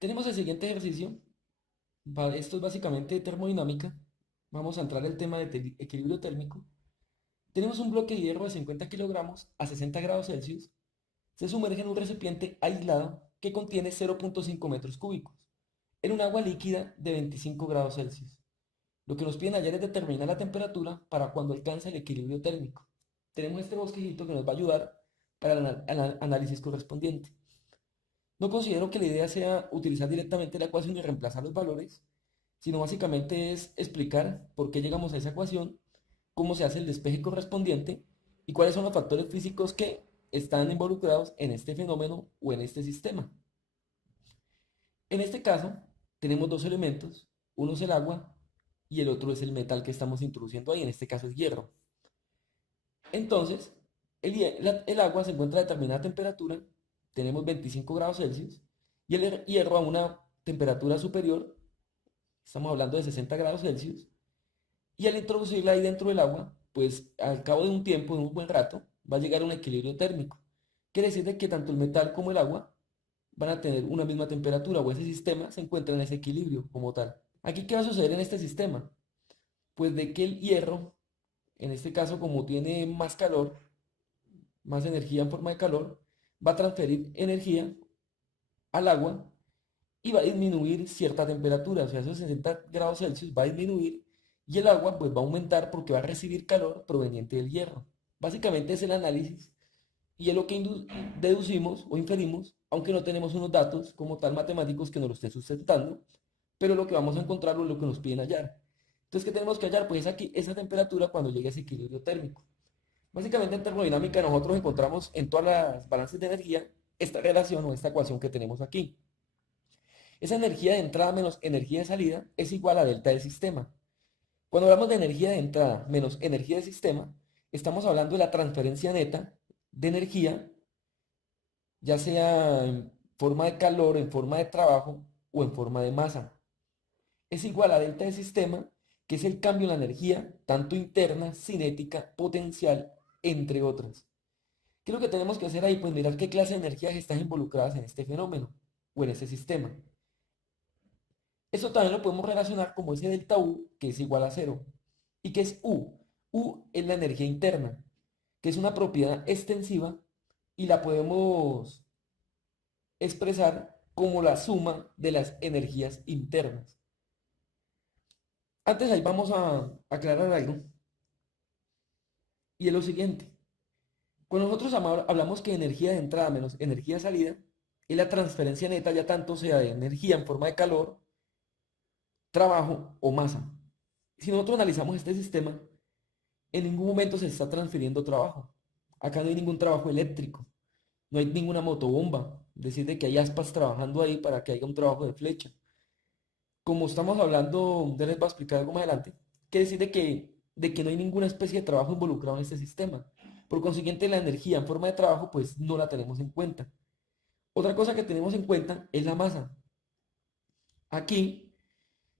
Tenemos el siguiente ejercicio. Esto es básicamente termodinámica. Vamos a entrar al tema de equilibrio térmico. Tenemos un bloque de hierro de 50 kilogramos a 60 grados Celsius. Se sumerge en un recipiente aislado que contiene 0,5 metros cúbicos, en un agua líquida de 25 grados Celsius. Lo que nos piden hallar es determinar la temperatura para cuando alcanza el equilibrio térmico. Tenemos este bosquejito que nos va a ayudar para el análisis correspondiente. No considero que la idea sea utilizar directamente la ecuación y reemplazar los valores, sino básicamente es explicar por qué llegamos a esa ecuación, cómo se hace el despeje correspondiente y cuáles son los factores físicos que están involucrados en este fenómeno o en este sistema. En este caso, tenemos dos elementos, uno es el agua y el otro es el metal que estamos introduciendo ahí, en este caso es hierro. Entonces, el agua se encuentra a determinada temperatura, tenemos 25 grados Celsius, y el hierro a una temperatura superior, estamos hablando de 60 grados Celsius, y al introducirla ahí dentro del agua, pues al cabo de un tiempo, de un buen rato, va a llegar a un equilibrio térmico. Quiere decir de que tanto el metal como el agua van a tener una misma temperatura, o ese sistema se encuentra en ese equilibrio como tal. Aquí, ¿qué va a suceder en este sistema? Pues de que el hierro, en este caso, como tiene más calor, más energía en forma de calor, va a transferir energía al agua y va a disminuir cierta temperatura, o sea, esos 60 grados Celsius va a disminuir y el agua pues va a aumentar porque va a recibir calor proveniente del hierro. Básicamente es el análisis y es lo que deducimos o inferimos, aunque no tenemos unos datos como tal matemáticos que nos lo estén sustentando, pero lo que vamos a encontrar es lo que nos piden hallar. Entonces, ¿qué tenemos que hallar? Pues aquí esa temperatura cuando llegue a ese equilibrio térmico. Básicamente en termodinámica nosotros encontramos en todas las balances de energía esta relación o esta ecuación que tenemos aquí. Esa energía de entrada menos energía de salida es igual a delta del sistema. Cuando hablamos de energía de entrada menos energía del sistema, estamos hablando de la transferencia neta de energía, ya sea en forma de calor, en forma de trabajo o en forma de masa. Es igual a delta del sistema, que es el cambio en la energía, tanto interna, cinética, potencial, entre otras. ¿Qué es lo que tenemos que hacer ahí? Pues mirar qué clase de energías están involucradas en este fenómeno o en este sistema. Eso también lo podemos relacionar como ese delta U, que es igual a cero. ¿Y qué es U? U es la energía interna, que es una propiedad extensiva y la podemos expresar como la suma de las energías internas. Antes ahí vamos a aclarar algo, y es lo siguiente. Cuando nosotros hablamos que energía de entrada menos energía de salida, es la transferencia neta ya tanto sea de energía en forma de calor, trabajo o masa. Si nosotros analizamos este sistema, en ningún momento se está transfiriendo trabajo. Acá no hay ningún trabajo eléctrico, no hay ninguna motobomba, decir de que hay aspas trabajando ahí para que haya un trabajo de flecha. Como estamos hablando, ya les voy a explicar algo más adelante, quiere decir de que no hay ninguna especie de trabajo involucrado en este sistema. Por consiguiente, la energía en forma de trabajo, pues no la tenemos en cuenta. Otra cosa que tenemos en cuenta es la masa. Aquí,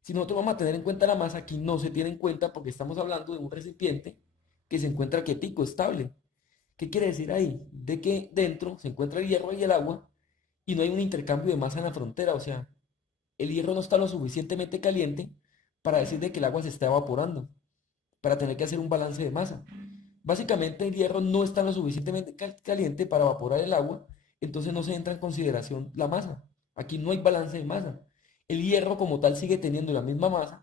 si nosotros vamos a tener en cuenta la masa, aquí no se tiene en cuenta porque estamos hablando de un recipiente que se encuentra quietico, estable. ¿Qué quiere decir ahí? De que dentro se encuentra el hierro y el agua y no hay un intercambio de masa en la frontera, o sea, el hierro no está lo suficientemente caliente para decir de que el agua se está evaporando, para tener que hacer un balance de masa. Básicamente el hierro no está lo suficientemente caliente para evaporar el agua, entonces no se entra en consideración la masa. Aquí no hay balance de masa. El hierro como tal sigue teniendo la misma masa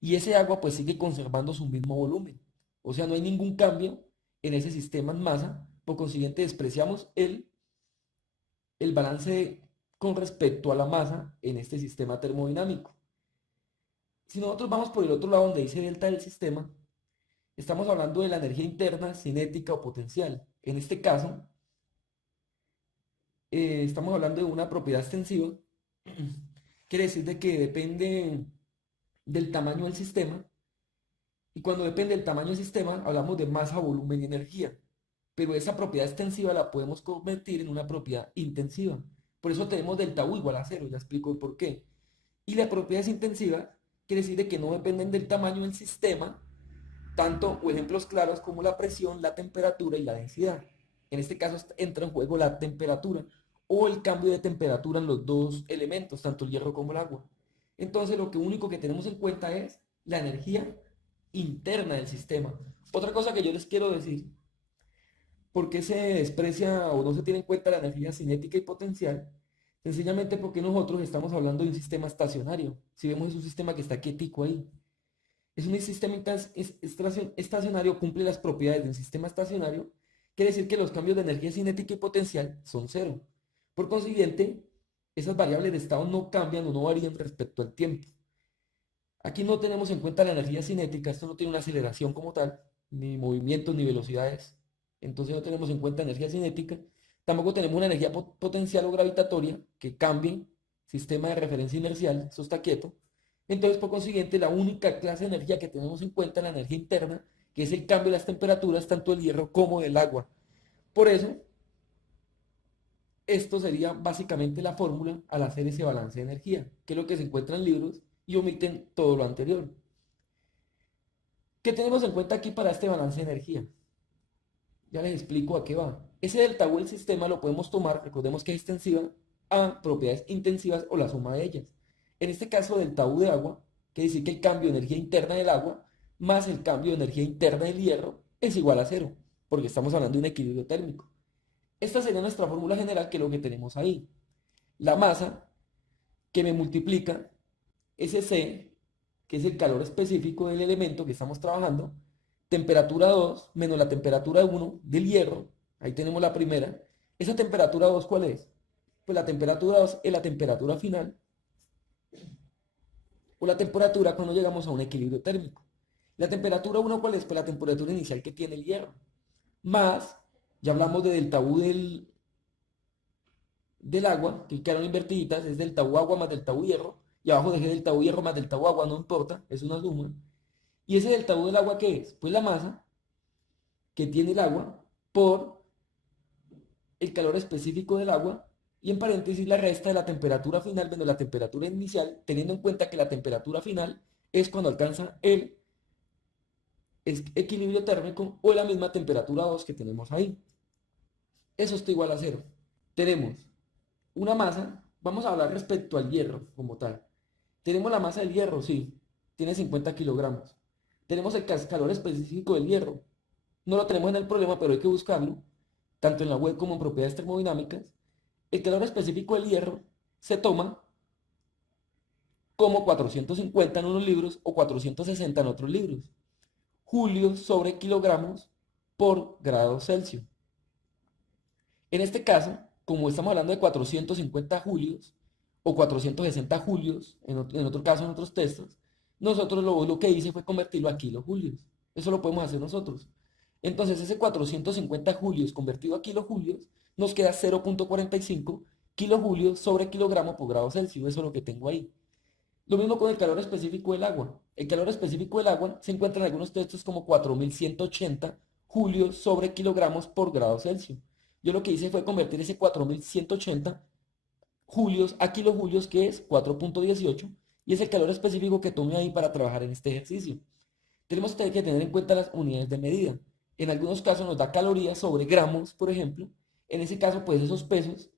y ese agua pues sigue conservando su mismo volumen. O sea, no hay ningún cambio en ese sistema en masa, por consiguiente despreciamos el balance con respecto a la masa en este sistema termodinámico. Si nosotros vamos por el otro lado donde dice delta del sistema, estamos hablando de la energía interna, cinética o potencial. En este caso, estamos hablando de una propiedad extensiva. Quiere decir de que depende del tamaño del sistema. Y cuando depende del tamaño del sistema, hablamos de masa, volumen y energía. Pero esa propiedad extensiva la podemos convertir en una propiedad intensiva. Por eso tenemos delta U igual a cero. Ya explico por qué. Y la propiedad intensiva quiere decir de que no dependen del tamaño del sistema, tanto o ejemplos claros como la presión, la temperatura y la densidad. En este caso entra en juego la temperatura o el cambio de temperatura en los dos elementos, tanto el hierro como el agua. Entonces, lo que único que tenemos en cuenta es la energía interna del sistema. Otra cosa que yo les quiero decir, ¿por qué se desprecia o no se tiene en cuenta la energía cinética y potencial? Sencillamente porque nosotros estamos hablando de un sistema estacionario. Si vemos es un sistema que está quietico ahí. Es un sistema estacionario, cumple las propiedades de un sistema estacionario, quiere decir que los cambios de energía cinética y potencial son cero. Por consiguiente, esas variables de estado no cambian o no varían respecto al tiempo. Aquí no tenemos en cuenta la energía cinética, esto no tiene una aceleración como tal, ni movimientos ni velocidades. Entonces no tenemos en cuenta energía cinética. Tampoco tenemos una energía potencial o gravitatoria que cambie sistema de referencia inercial, eso está quieto. Entonces, por consiguiente, la única clase de energía que tenemos en cuenta es la energía interna, que es el cambio de las temperaturas tanto del hierro como del agua. Por eso, esto sería básicamente la fórmula al hacer ese balance de energía, que es lo que se encuentra en libros y omiten todo lo anterior. ¿Qué tenemos en cuenta aquí para este balance de energía? Ya les explico a qué va. Ese delta U del sistema lo podemos tomar, recordemos que es extensiva, a propiedades intensivas o la suma de ellas. En este caso, delta U de agua, quiere decir que el cambio de energía interna del agua más el cambio de energía interna del hierro es igual a cero, porque estamos hablando de un equilibrio térmico. Esta sería nuestra fórmula general, que es lo que tenemos ahí. La masa que me multiplica ese C, que es el calor específico del elemento que estamos trabajando, temperatura 2 menos la temperatura 1 del hierro, ahí tenemos la primera. ¿Esa temperatura 2 cuál es? Pues la temperatura 2 es la temperatura final o la temperatura cuando llegamos a un equilibrio térmico. La temperatura 1 ¿cuál es? Pues la temperatura inicial que tiene el hierro. Más, ya hablamos de delta U del agua, que quedaron invertiditas, es delta U agua más delta U hierro, y abajo dejé delta U hierro más delta U agua, no importa, es una suma. ¿Y ese delta U del agua qué es? Pues la masa que tiene el agua por el calor específico del agua, y en paréntesis la resta de la temperatura final menos la temperatura inicial, teniendo en cuenta que la temperatura final es cuando alcanza el equilibrio térmico o la misma temperatura 2 que tenemos ahí. Eso está igual a cero. Tenemos una masa, vamos a hablar respecto al hierro como tal. Tenemos la masa del hierro, sí, tiene 50 kilogramos. Tenemos el calor específico del hierro. No lo tenemos en el problema, pero hay que buscarlo, tanto en la web como en propiedades termodinámicas. El calor específico del hierro se toma como 450 en unos libros o 460 en otros libros. Julios sobre kilogramos por grado Celsius. En este caso, como estamos hablando de 450 julios o 460 julios, en otro caso en otros textos, nosotros lo que hice fue convertirlo a kilojulios. Eso lo podemos hacer nosotros. Entonces ese 450 julios convertido a kilojulios nos queda 0.45 kilojulios sobre kilogramo por grado Celsius. Eso es lo que tengo ahí. Lo mismo con el calor específico del agua. El calor específico del agua se encuentra en algunos textos como 4180 julios sobre kilogramos por grado Celsius. Yo lo que hice fue convertir ese 4180 julios a kilojulios, que es 4.18, y es el calor específico que tomé ahí para trabajar en este ejercicio. Tenemos que tener en cuenta las unidades de medida. En algunos casos nos da calorías sobre gramos, por ejemplo. En ese caso, pues esos pesos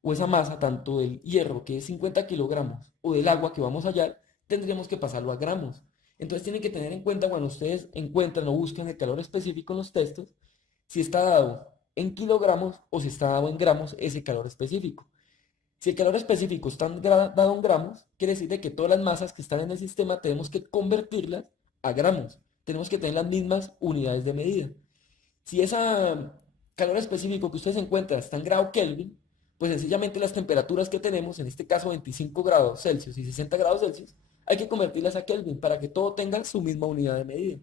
o esa masa, tanto del hierro, que es 50 kilogramos, o del agua que vamos a hallar, tendríamos que pasarlo a gramos. Entonces tienen que tener en cuenta cuando ustedes encuentran o buscan el calor específico en los textos, si está dado en kilogramos o si está dado en gramos ese calor específico. Si el calor específico está dado en gramos, quiere decir de que todas las masas que están en el sistema tenemos que convertirlas a gramos. Tenemos que tener las mismas unidades de medida. Si ese calor específico que ustedes encuentran está en grado Kelvin, pues sencillamente las temperaturas que tenemos, en este caso 25 grados Celsius y 60 grados Celsius, hay que convertirlas a Kelvin para que todo tenga su misma unidad de medida.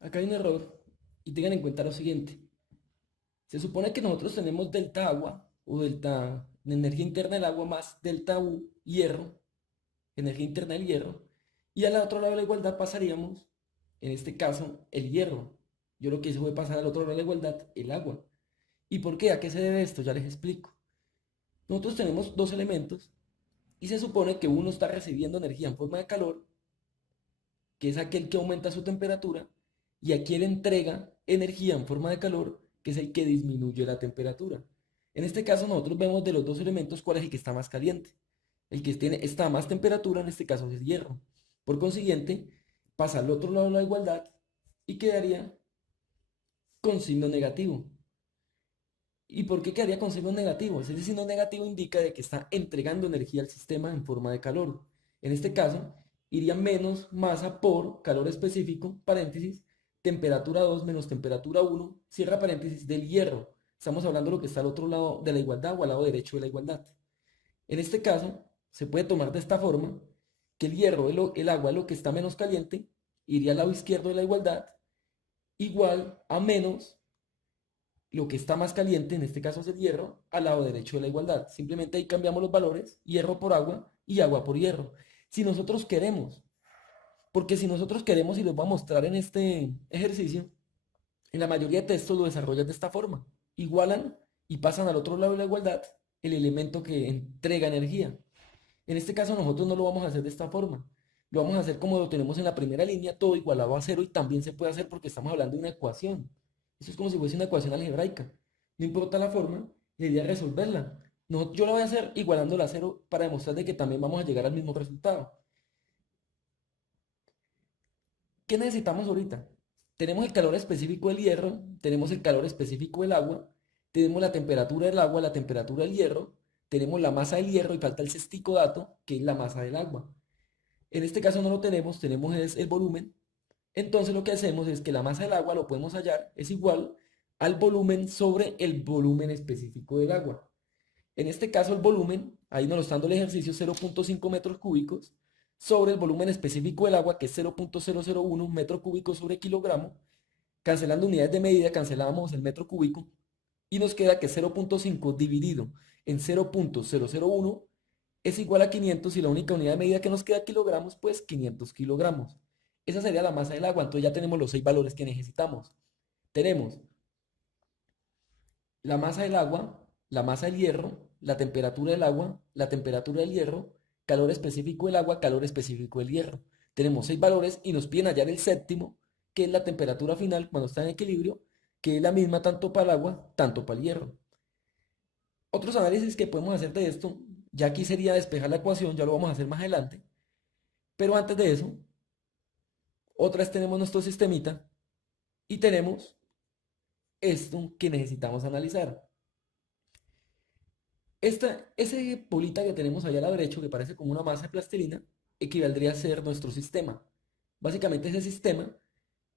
Acá hay un error y tengan en cuenta lo siguiente. Se supone que nosotros tenemos delta agua o delta de energía interna del agua más delta U hierro, energía interna del hierro, y al otro lado de la igualdad pasaríamos, en este caso, el hierro. Yo lo que hice fue pasar al otro lado de la igualdad el agua. ¿Y por qué? ¿A qué se debe esto? Ya les explico. Nosotros tenemos dos elementos y se supone que uno está recibiendo energía en forma de calor, que es aquel que aumenta su temperatura, y aquí él entrega energía en forma de calor, que es el que disminuye la temperatura. En este caso nosotros vemos de los dos elementos cuál es el que está más caliente. El que está a más temperatura en este caso es hierro. Por consiguiente, pasa al otro lado de la igualdad y quedaría con signo negativo. ¿Y por qué quedaría con signo negativo? Ese signo negativo indica de que está entregando energía al sistema en forma de calor. En este caso, iría menos masa por calor específico, paréntesis, temperatura 2 menos temperatura 1, cierra paréntesis, del hierro. Estamos hablando de lo que está al otro lado de la igualdad o al lado derecho de la igualdad. En este caso, se puede tomar de esta forma que el hierro, el agua, lo que está menos caliente, iría al lado izquierdo de la igualdad, igual a menos lo que está más caliente, en este caso es el hierro, al lado derecho de la igualdad. Simplemente ahí cambiamos los valores, hierro por agua y agua por hierro. Si nosotros queremos, porque si nosotros queremos, y les voy a mostrar en este ejercicio, en la mayoría de textos lo desarrollan de esta forma. Igualan y pasan al otro lado de la igualdad el elemento que entrega energía. En este caso nosotros no lo vamos a hacer de esta forma. Lo vamos a hacer como lo tenemos en la primera línea, todo igualado a cero, y también se puede hacer porque estamos hablando de una ecuación. Eso es como si fuese una ecuación algebraica. No importa la forma, la idea es resolverla. No, yo la voy a hacer igualándola a cero para demostrar de que también vamos a llegar al mismo resultado. ¿Qué necesitamos ahorita? Tenemos el calor específico del hierro, tenemos el calor específico del agua, tenemos la temperatura del agua, la temperatura del hierro, tenemos la masa del hierro y falta el sextico dato, que es la masa del agua. En este caso no lo tenemos, tenemos es el volumen. Entonces lo que hacemos es que la masa del agua lo podemos hallar, es igual al volumen sobre el volumen específico del agua. En este caso el volumen, ahí nos lo está dando el ejercicio, 0.5 metros cúbicos sobre el volumen específico del agua, que es 0.001 metro cúbico sobre kilogramo. Cancelando unidades de medida, cancelamos el metro cúbico y nos queda que 0.5 dividido en 0.001 es igual a 500, y la única unidad de medida que nos queda kilogramos, pues 500 kilogramos. Esa sería la masa del agua. Entonces ya tenemos los 6 valores que necesitamos. Tenemos la masa del agua, la masa del hierro, la temperatura del agua, la temperatura del hierro, calor específico del agua, calor específico del hierro. Tenemos 6 valores y nos piden hallar el séptimo, que es la temperatura final cuando está en equilibrio, que es la misma tanto para el agua, tanto para el hierro. Otros análisis que podemos hacer de esto, ya aquí sería despejar la ecuación, ya lo vamos a hacer más adelante, pero antes de eso, otra vez tenemos nuestro sistemita y tenemos esto que necesitamos analizar. Ese bolita que tenemos allá a la derecha, que parece como una masa de plastilina, equivaldría a ser nuestro sistema. Básicamente ese sistema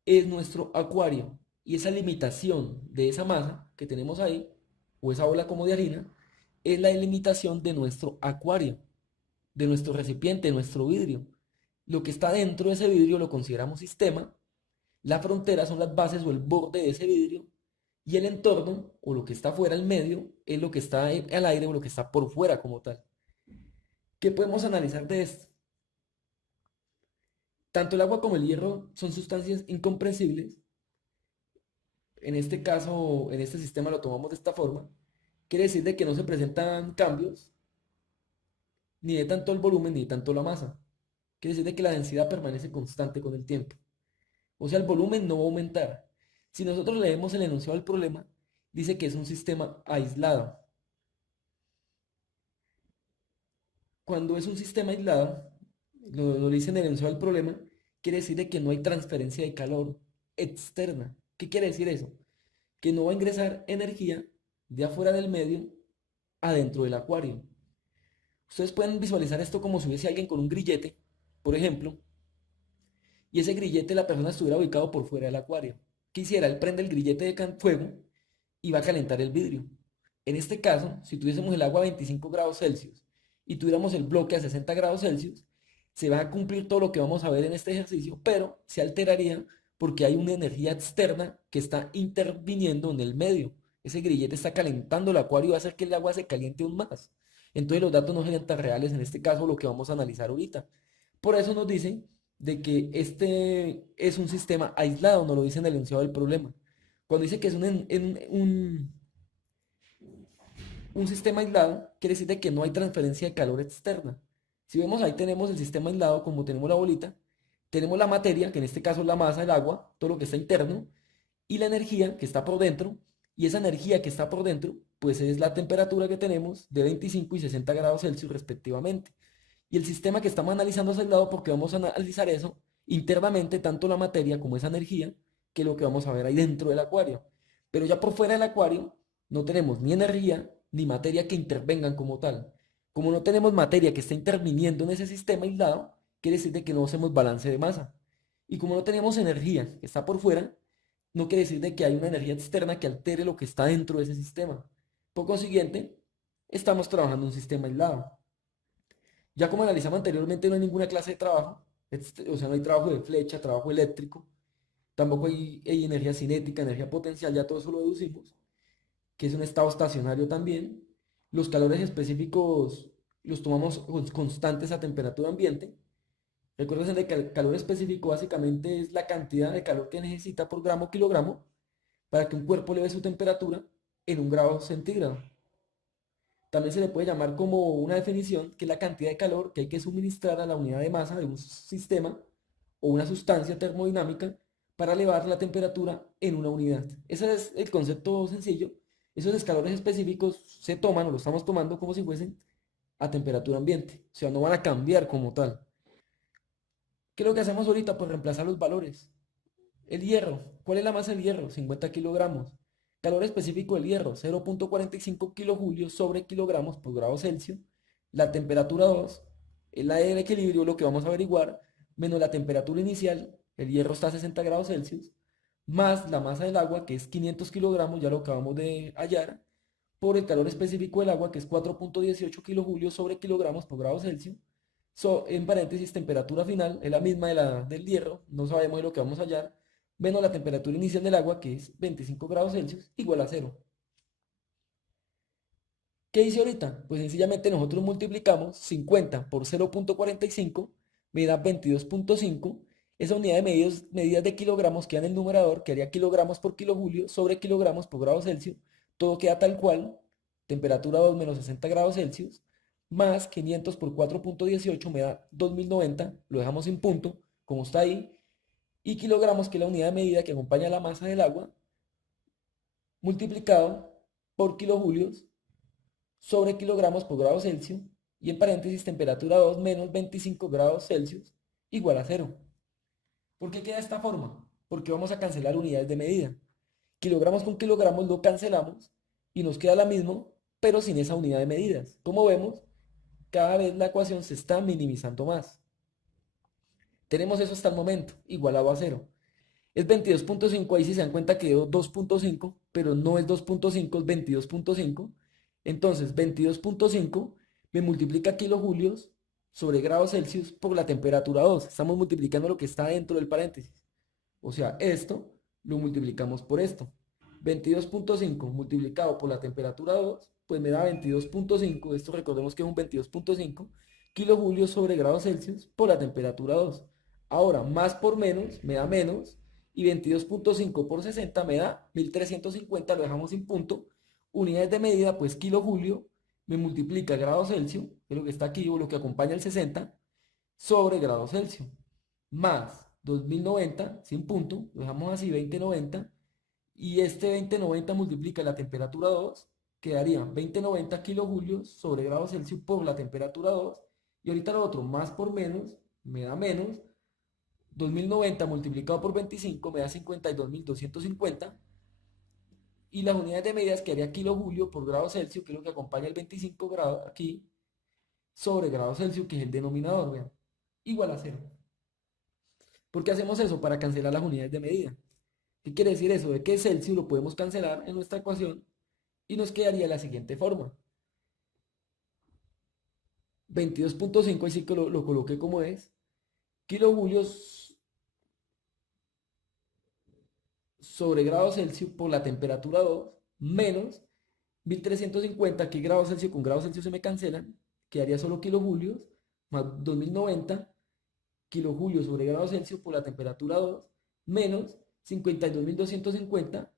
es nuestro acuario, y esa limitación de esa masa que tenemos ahí, o esa bola como de harina, es la limitación de nuestro acuario, de nuestro recipiente, nuestro vidrio. Lo que está dentro de ese vidrio lo consideramos sistema, la frontera son las bases o el borde de ese vidrio, y el entorno, o lo que está fuera, el medio, es lo que está al aire o lo que está por fuera como tal. ¿Qué podemos analizar de esto? Tanto el agua como el hierro son sustancias incomprensibles. En este caso, en este sistema lo tomamos de esta forma. Quiere decir de que no se presentan cambios, ni de tanto el volumen ni de tanto la masa. Quiere decir de que la densidad permanece constante con el tiempo. O sea, el volumen no va a aumentar. Si nosotros leemos el enunciado del problema, dice que es un sistema aislado. Cuando es un sistema aislado, lo dice en el enunciado del problema, quiere decir de que no hay transferencia de calor externa. ¿Qué quiere decir eso? Que no va a ingresar energía de afuera del medio adentro del acuario. Ustedes pueden visualizar esto como si hubiese alguien con un grillete, por ejemplo, y ese grillete la persona estuviera ubicado por fuera del acuario. ¿Qué hiciera? Él prende el grillete de fuego y va a calentar el vidrio. En este caso, si tuviésemos el agua a 25 grados Celsius y tuviéramos el bloque a 60 grados Celsius, se va a cumplir todo lo que vamos a ver en este ejercicio, pero se alteraría porque hay una energía externa que está interviniendo en el medio. Ese grillete está calentando el acuario y va a hacer que el agua se caliente aún más. Entonces los datos no serían tan reales en este caso, lo que vamos a analizar ahorita. Por eso nos dicen de que este es un sistema aislado, nos lo dice en el enunciado del problema. Cuando dice que es un sistema aislado, quiere decir de que no hay transferencia de calor externa. Si vemos ahí tenemos el sistema aislado, como tenemos la bolita, tenemos la materia, que en este caso es la masa, el agua, todo lo que está interno, y la energía que está por dentro, Y esa energía que está por dentro, pues es la temperatura que tenemos de 25 y 60 grados Celsius respectivamente. Y el sistema que estamos analizando es el lado porque vamos a analizar eso internamente, tanto la materia como esa energía, que es lo que vamos a ver ahí dentro del acuario. Pero ya por fuera del acuario no tenemos ni energía ni materia que intervengan como tal. Como no tenemos materia que está interviniendo en ese sistema aislado, quiere decir de que no hacemos balance de masa. Y como no tenemos energía que está por fuera, no quiere decir de que hay una energía externa que altere lo que está dentro de ese sistema. Por consiguiente, estamos trabajando en un sistema aislado. Ya como analizamos anteriormente, no hay ninguna clase de trabajo, o sea, no hay trabajo de flecha, trabajo eléctrico, tampoco hay energía cinética, energía potencial, ya todo eso lo deducimos, que es un estado estacionario también. Los calores específicos los tomamos constantes a temperatura ambiente. Recuerden que el calor específico básicamente es la cantidad de calor que necesita por gramo o kilogramo para que un cuerpo eleve su temperatura en 1 grado centígrado. También se le puede llamar como una definición, que es la cantidad de calor que hay que suministrar a la unidad de masa de un sistema o una sustancia termodinámica para elevar la temperatura en una unidad. Ese es el concepto sencillo. Esos calores específicos se toman o lo estamos tomando como si fuesen a temperatura ambiente. O sea, no van a cambiar como tal. ¿Qué es lo que hacemos ahorita? Pues reemplazar los valores. El hierro. ¿Cuál es la masa del hierro? 50 kilogramos. Calor específico del hierro, 0.45 kilojulios sobre kilogramos por grado Celsius. La temperatura 2, es la del equilibrio, lo que vamos a averiguar, menos la temperatura inicial, el hierro está a 60 grados Celsius, más la masa del agua, que es 500 kilogramos, ya lo acabamos de hallar, por el calor específico del agua, que es 4.18 kilojulios sobre kilogramos por grado Celsius. En paréntesis, temperatura final es la misma del hierro, no sabemos de lo que vamos a hallar, menos la temperatura inicial del agua, que es 25 grados Celsius, igual a cero. ¿Qué hice ahorita? Pues sencillamente nosotros multiplicamos 50 por 0.45, me da 22.5. Esa unidad de medidas de kilogramos queda en el numerador, que haría kilogramos por kilojulio sobre kilogramos por grado Celsius. Todo queda tal cual, temperatura 2 menos 60 grados Celsius, más 500 por 4.18 me da 2090, lo dejamos sin punto, como está ahí, y kilogramos, que es la unidad de medida que acompaña la masa del agua, multiplicado por kilojulios sobre kilogramos por grado Celsius, y en paréntesis temperatura 2 menos 25 grados Celsius igual a cero. ¿Por qué queda de esta forma? Porque vamos a cancelar unidades de medida. Kilogramos con kilogramos lo cancelamos y nos queda la misma, pero sin esa unidad de medidas. Como vemos, cada vez la ecuación se está minimizando más. Tenemos eso hasta el momento, igualado a cero. Es 22.5, ahí si se dan cuenta que dio 2.5, pero no es 2.5, es 22.5. Entonces, 22.5 me multiplica kilojulios sobre grados Celsius por la temperatura 2. Estamos multiplicando lo que está dentro del paréntesis. O sea, esto lo multiplicamos por esto. 22.5 multiplicado por la temperatura 2, pues me da 22.5. Esto recordemos que es un 22.5 kilojulios sobre grados Celsius por la temperatura 2. Ahora, más por menos me da menos, y 22.5 por 60 me da 1350, lo dejamos sin punto. Unidades de medida, pues kilojulio me multiplica grados Celsius, que es lo que está aquí o lo que acompaña el 60, sobre grados Celsius, más 2090, sin punto, lo dejamos así, 2090, y este 2090 multiplica la temperatura 2, quedaría 2090 kilojulios sobre grados Celsius por la temperatura 2, y ahorita lo otro, más por menos, me da menos, 2090 multiplicado por 25 me da 52.250, y las unidades de medidas que haría kilojulio por grado Celsius, que es lo que acompaña el 25 grados aquí, sobre grado Celsius, que es el denominador, vean, igual a cero. ¿Por qué hacemos eso? Para cancelar las unidades de medida. ¿Qué quiere decir eso? De que Celsius lo podemos cancelar en nuestra ecuación y nos quedaría de la siguiente forma. 22.5, ahí sí que lo coloqué como es. Kilojulios sobre grados Celsius por la temperatura 2 menos 1350, que grados Celsius con grados Celsius se me cancelan, quedaría solo kilojulios, más 2090 kilojulios sobre grados Celsius por la temperatura 2 menos 52.250,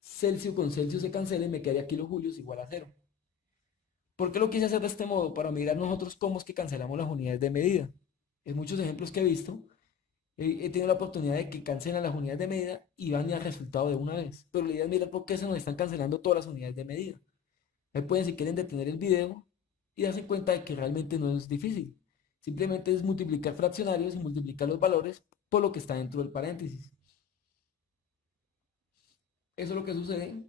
Celsius con Celsius se cancela y me quedaría kilojulios igual a cero. ¿Por qué lo quise hacer de este modo? Para mirar nosotros cómo es que cancelamos las unidades de medida. En muchos ejemplos que he visto, He tenido la oportunidad de que cancelan las unidades de medida y van ya al resultado de una vez. Pero la idea es mirar por qué se nos están cancelando todas las unidades de medida. Ahí pueden, si quieren, detener el video y darse cuenta de que realmente no es difícil. Simplemente es multiplicar fraccionarios y multiplicar los valores por lo que está dentro del paréntesis. Eso es lo que sucede.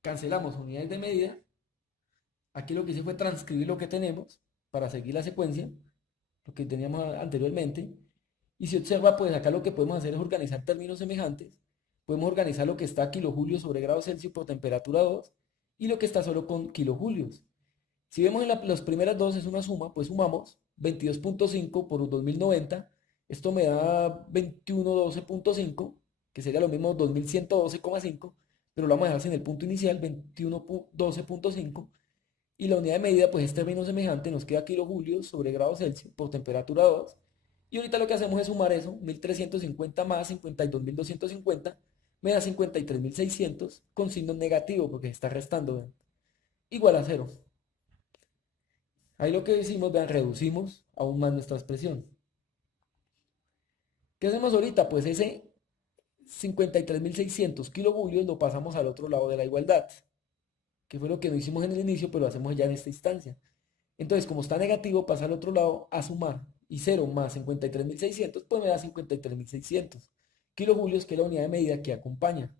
Cancelamos unidades de medida. Aquí lo que hice fue transcribir lo que tenemos para seguir la secuencia, lo que teníamos anteriormente. Y si observa, pues acá lo que podemos hacer es organizar términos semejantes. Podemos organizar lo que está kilojulios sobre grados Celsius por temperatura 2 y lo que está solo con kilojulios. Si vemos en las primeras dos es una suma, pues sumamos 22.5 por 2090. Esto me da 2112.5, que sería lo mismo 2112,5, pero lo vamos a dejar sin el punto inicial, 2112.5. Y la unidad de medida, pues es término semejante, nos queda kilojulios sobre grados Celsius por temperatura 2. Y ahorita lo que hacemos es sumar eso, 1350 más 52.250, me da 53.600 con signo negativo porque se está restando, ¿ven? Igual a cero. Ahí lo que decimos, vean, reducimos aún más nuestra expresión. ¿Qué hacemos ahorita? Pues ese 53.600 kilojulios lo pasamos al otro lado de la igualdad, que fue lo que no hicimos en el inicio, pero lo hacemos ya en esta instancia. Entonces, como está negativo, pasa al otro lado a sumar. Y 0 más 53.600, pues me da 53.600 kilojulios, que es la unidad de medida que acompaña.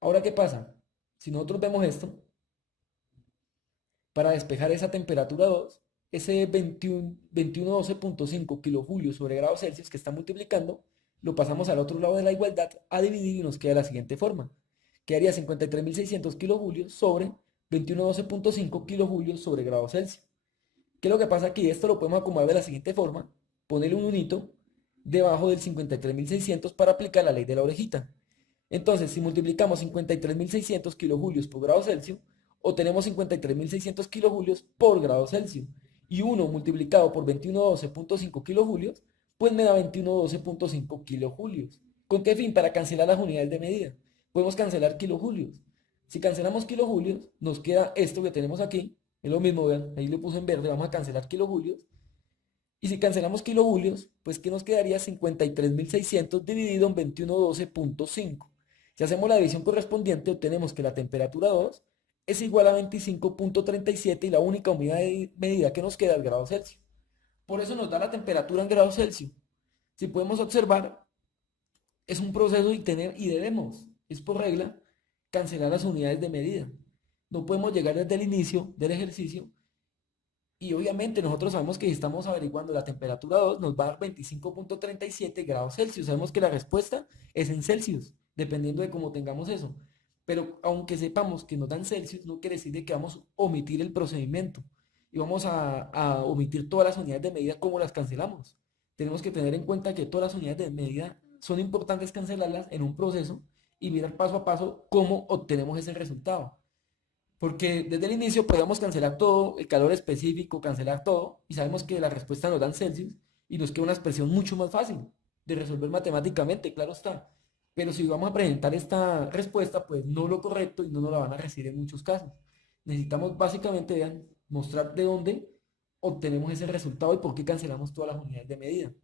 Ahora, ¿qué pasa? Si nosotros vemos esto, para despejar esa temperatura 2, ese 2112.5 kilojulios sobre grados Celsius que está multiplicando, lo pasamos al otro lado de la igualdad a dividir y nos queda de la siguiente forma. Quedaría 53.600 kilojulios sobre 2112.5 kilojulios sobre grados Celsius. ¿Qué es lo que pasa aquí? Esto lo podemos acomodar de la siguiente forma, ponerle un unito debajo del 53.600 para aplicar la ley de la orejita. Entonces, si multiplicamos 53.600 kilojulios por grado Celsius, obtenemos 53.600 kilojulios por grado Celsius. Y 1 multiplicado por 2112.5 kilojulios, pues me da 2112.5 kilojulios. ¿Con qué fin? Para cancelar las unidades de medida. Podemos cancelar kilojulios. Si cancelamos kilojulios, nos queda esto que tenemos aquí. Es lo mismo, vean, ahí lo puse en verde, vamos a cancelar kilojulios. Y si cancelamos kilojulios, pues ¿qué nos quedaría? 53.600 dividido en 2112.5. Si hacemos la división correspondiente, obtenemos que la temperatura 2 es igual a 25.37 y la única unidad de medida que nos queda es grado Celsius. Por eso nos da la temperatura en grados Celsius. Si podemos observar, es un proceso y debemos, es por regla, cancelar las unidades de medida. No podemos llegar desde el inicio del ejercicio y obviamente nosotros sabemos que si estamos averiguando la temperatura 2 nos va a dar 25.37 grados Celsius. Sabemos que la respuesta es en Celsius, dependiendo de cómo tengamos eso. Pero aunque sepamos que nos dan Celsius, no quiere decir de que vamos a omitir el procedimiento y vamos a omitir todas las unidades de medida como las cancelamos. Tenemos que tener en cuenta que todas las unidades de medida son importantes cancelarlas en un proceso y mirar paso a paso cómo obtenemos ese resultado. Porque desde el inicio podíamos cancelar todo, el calor específico, cancelar todo, y sabemos que la respuesta nos dan Celsius y nos queda una expresión mucho más fácil de resolver matemáticamente, claro está. Pero si vamos a presentar esta respuesta, pues no lo correcto y no nos la van a recibir en muchos casos. Necesitamos básicamente, vean, mostrar de dónde obtenemos ese resultado y por qué cancelamos todas las unidades de medida.